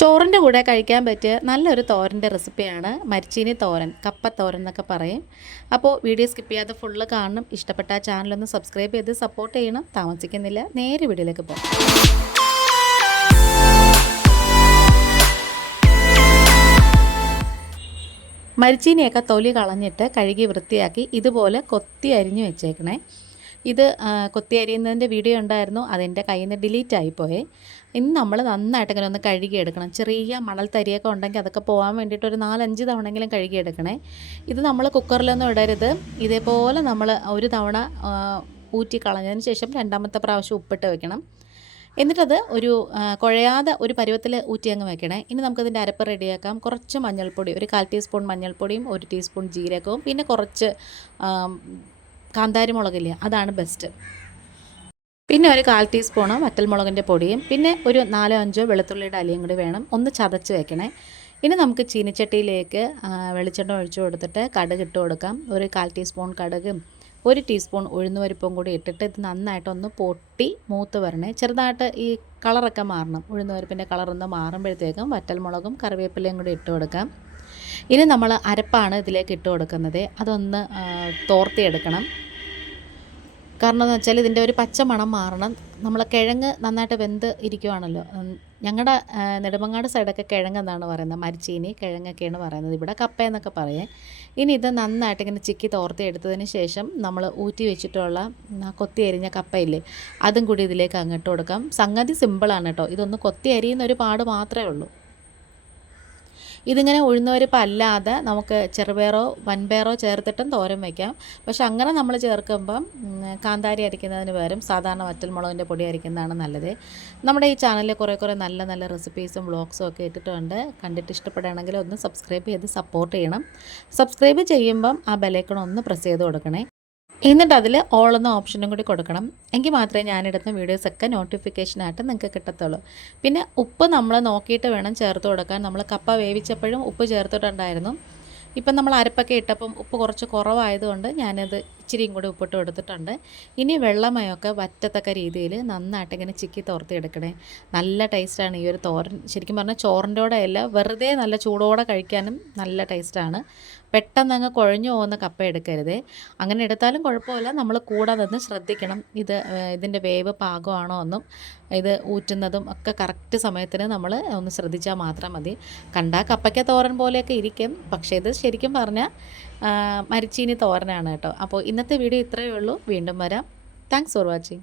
ചോറിന്റെ കൂടെ കഴിക്കാൻ പറ്റിയ നല്ലൊരു തോരന്റെ റെസിപ്പിയാണ് മരിച്ചീനി തോരൻ കപ്പ തോരൻ എന്നൊക്കെ പറയും. അപ്പോൾ വീഡിയോ സ്കിപ്പ് ചെയ്യാതെ ഫുള്ള് കാണണം. ഇഷ്ടപ്പെട്ട ചാനലൊന്ന് സബ്സ്ക്രൈബ് ചെയ്ത് സപ്പോർട്ട് ചെയ്യണം. താമസിക്കുന്നില്ല. നേരെ വീഡിയോയിലേക്ക് പോകും. മരിച്ചീനിയൊക്കെ തൊലി കളഞ്ഞിട്ട് കഴുകി വൃത്തിയാക്കി ഇതുപോലെ കൊത്തി അരിഞ്ഞു വെച്ചേക്കണേ. ഇത് കൊത്തി അരിയുന്നതിന്റെ വീഡിയോ ഉണ്ടായിരുന്നു. അതെന്റെ കയ്യിൽ നിന്ന് ഡിലീറ്റ് ആയിപ്പോയേ. ഇന്ന് നമ്മൾ നന്നായിട്ട് ഇങ്ങനെ ഒന്ന് കഴുകിയെടുക്കണം ചെറിയ മണൽ തരിയൊക്കെ ഉണ്ടെങ്കിൽ അതൊക്കെ പോകാൻ വേണ്ടിയിട്ട് ഒരു നാലഞ്ച് തവണയെങ്കിലും കഴുകിയെടുക്കണേ ഇത് നമ്മൾ കുക്കറിലൊന്നും ഇടരുത്. ഇതേപോലെ നമ്മൾ ഒരു തവണ ഊറ്റി കളഞ്ഞതിന് ശേഷം രണ്ടാമത്തെ പ്രാവശ്യം ഉപ്പിട്ട് വെക്കണം. എന്നിട്ടത് ഒരു കുഴയാതെ ഒരു പരുവത്തിൽ ഊറ്റി അങ്ങ് വെക്കണേ. ഇനി നമുക്കതിന്റെ അരപ്പ് റെഡിയാക്കാം. കുറച്ച് മഞ്ഞൾപ്പൊടി ഒരു കാൽ ടീസ്പൂൺ മഞ്ഞൾപ്പൊടിയും ഒരു ടീസ്പൂൺ ജീരകവും പിന്നെ കുറച്ച് കാന്താരി മുളകില്ലേ. അതാണ് ബെസ്റ്റ് പിന്നെ ഒരു കാൽ ടീസ്പൂണ് വറ്റൽമുളകിന്റെ പൊടിയും പിന്നെ ഒരു നാലോ അഞ്ചോ വെളുത്തുള്ളിയുടെ അലിയും കൂടി വേണം. ഒന്ന് ചതച്ച് വെക്കണേ. ഇനി നമുക്ക് ചീനിച്ചട്ടിയിലേക്ക് വെളിച്ചെണ്ണ ഒഴിച്ചു കൊടുത്തിട്ട് കടുക് ഇട്ട് കൊടുക്കാം. ഒരു കാൽ ടീസ്പൂൺ കടുകും ഒരു ടീസ്പൂൺ ഉഴുന്നുപരിപ്പും കൂടി ഇട്ടിട്ട് ഇത് നന്നായിട്ടൊന്ന് പൊട്ടി മൂത്ത് വരണേ. ചെറുതായിട്ട് ഈ കളറൊക്കെ മാറണം. ഉഴുന്നുപരിപ്പിന്റെ കളറൊന്ന് മാറുമ്പോഴത്തേക്കും വറ്റൽമുളകും കറിവേപ്പിലയും കൂടി ഇട്ട് കൊടുക്കാം. ഇനി നമ്മൾ അരപ്പാണ് ഇതിലേക്ക് ഇട്ട് കൊടുക്കുന്നത്. അതൊന്ന് തോർത്തിയെടുക്കണം. കാരണം എന്ന് വെച്ചാൽ ഇതിന്റെ ഒരു പച്ച മണം മാറണം. നമ്മൾ കിഴങ്ങ് നന്നായിട്ട് വെന്ത് ഇരിക്കുവാണല്ലോ. ഞങ്ങളുടെ നെടുമങ്ങാട് സൈഡൊക്കെ കിഴങ്ങെന്നാണ് പറയുന്നത്. മരിച്ചീനി കിഴങ്ങൊക്കെയാണ് പറയുന്നത്. ഇവിടെ കപ്പ എന്നൊക്കെ പറയേ. ഇനി ഇത് നന്നായിട്ട് ഇങ്ങനെ ചിക്കി തോർത്തി എടുത്തതിന് ശേഷം നമ്മൾ ഊറ്റി വെച്ചിട്ടുള്ള കൊത്തി അരിഞ്ഞ കപ്പയില്ലേ അതും കൂടി ഇതിലേക്ക് അങ്ങോട്ട് കൊടുക്കാം. സംഗതി സിമ്പിളാണ് കേട്ടോ. ഇതൊന്ന് കൊത്തി അരിയുന്ന ഒരു പാട് മാത്രമേ ഉള്ളൂ. ഇതിങ്ങനെ ഉഴുന്നവരിപ്പം അല്ലാതെ നമുക്ക് ചെറുപയറോ വൻപയറോ ചേർത്തിട്ടും തോരൻ വയ്ക്കാം പക്ഷെ അങ്ങനെ നമ്മൾ ചേർക്കുമ്പം കാന്താരി അരിക്കുന്നതിന് പകരം സാധാരണ വറ്റൽമുളകിന്റെ പൊടി അരിക്കുന്നതാണ് നല്ലത്. നമ്മുടെ ഈ ചാനലിൽ കുറേ കുറേ നല്ല നല്ല റെസിപ്പീസും വ്ളോഗ്സും ഒക്കെ ഇട്ടിട്ടുണ്ട്. കണ്ടിട്ട് ഇഷ്ടപ്പെടുകയാണെങ്കിൽ ഒന്ന് സബ്സ്ക്രൈബ് ചെയ്ത് സപ്പോർട്ട് ചെയ്യണം. സബ്സ്ക്രൈബ് ചെയ്യുമ്പം ആ ബെലൈക്കൺ ഒന്ന് പ്രസ് ചെയ്ത് കൊടുക്കണേ. എന്നിട്ട് അതിൽ ഓൾ എന്ന ഓപ്ഷനും കൂടി കൊടുക്കണം. എങ്കിൽ മാത്രമേ ഞാനിടുന്ന വീഡിയോസൊക്കെ നോട്ടിഫിക്കേഷനായിട്ട് നിങ്ങൾക്ക് കിട്ടത്തുള്ളൂ. പിന്നെ ഉപ്പ് നമ്മൾ നോക്കിയിട്ട് വേണം ചേർത്ത് കൊടുക്കാൻ. നമ്മൾ കപ്പ വേവിച്ചപ്പോഴും ഉപ്പ് ചേർത്തിട്ടുണ്ടായിരുന്നു. ഇപ്പം നമ്മൾ അരപ്പൊക്കെ ഇട്ടപ്പം ഉപ്പ് കുറച്ച് കുറവായതുകൊണ്ട് ഞാനത് ഇച്ചിരിയും കൂടി ഉപ്പിട്ട് കൊടുത്തിട്ടുണ്ട്. ഇനി വെള്ളമയൊക്കെ വറ്റത്തക്ക രീതിയിൽ നന്നായിട്ട് ഇങ്ങനെ ചിക്കി തോർത്തി എടുക്കണേ. നല്ല ടേസ്റ്റാണ് ഈ ഒരു തോരൻ. ശരിക്കും പറഞ്ഞാൽ ചോറിന്റെ കൂടെ അല്ല വെറുതെ നല്ല ചൂടോടെ കഴിക്കാനും നല്ല ടേസ്റ്റാണ് പെട്ടെന്ന് അങ്ങ് കുഴഞ്ഞു പോകുന്ന കപ്പ എടുക്കരുത്. അങ്ങനെ എടുത്താലും കുഴപ്പമില്ല. നമ്മൾ കൂടെ നിന്ന് ശ്രദ്ധിക്കണം. ഇത് ഇതിന്റെ വേവ് പാകമാണോ എന്നും ഇത് ഊറ്റുന്നതും ഒക്കെ കറക്റ്റ് സമയത്തിന് നമ്മൾ ഒന്ന് ശ്രദ്ധിച്ചാൽ മാത്രം മതി. കണ്ടാൽ കപ്പയ്ക്ക തോരൻ പോലെയൊക്കെ ഇരിക്കും. പക്ഷേ ഇത് ശരിക്കും പറഞ്ഞാൽ മരിച്ചീനി തോരനാണ് കേട്ടോ. അപ്പോൾ ഇന്നത്തെ വീഡിയോ ഇത്രയേ ഉള്ളൂ. വീണ്ടും വരാം. Thanks for watching.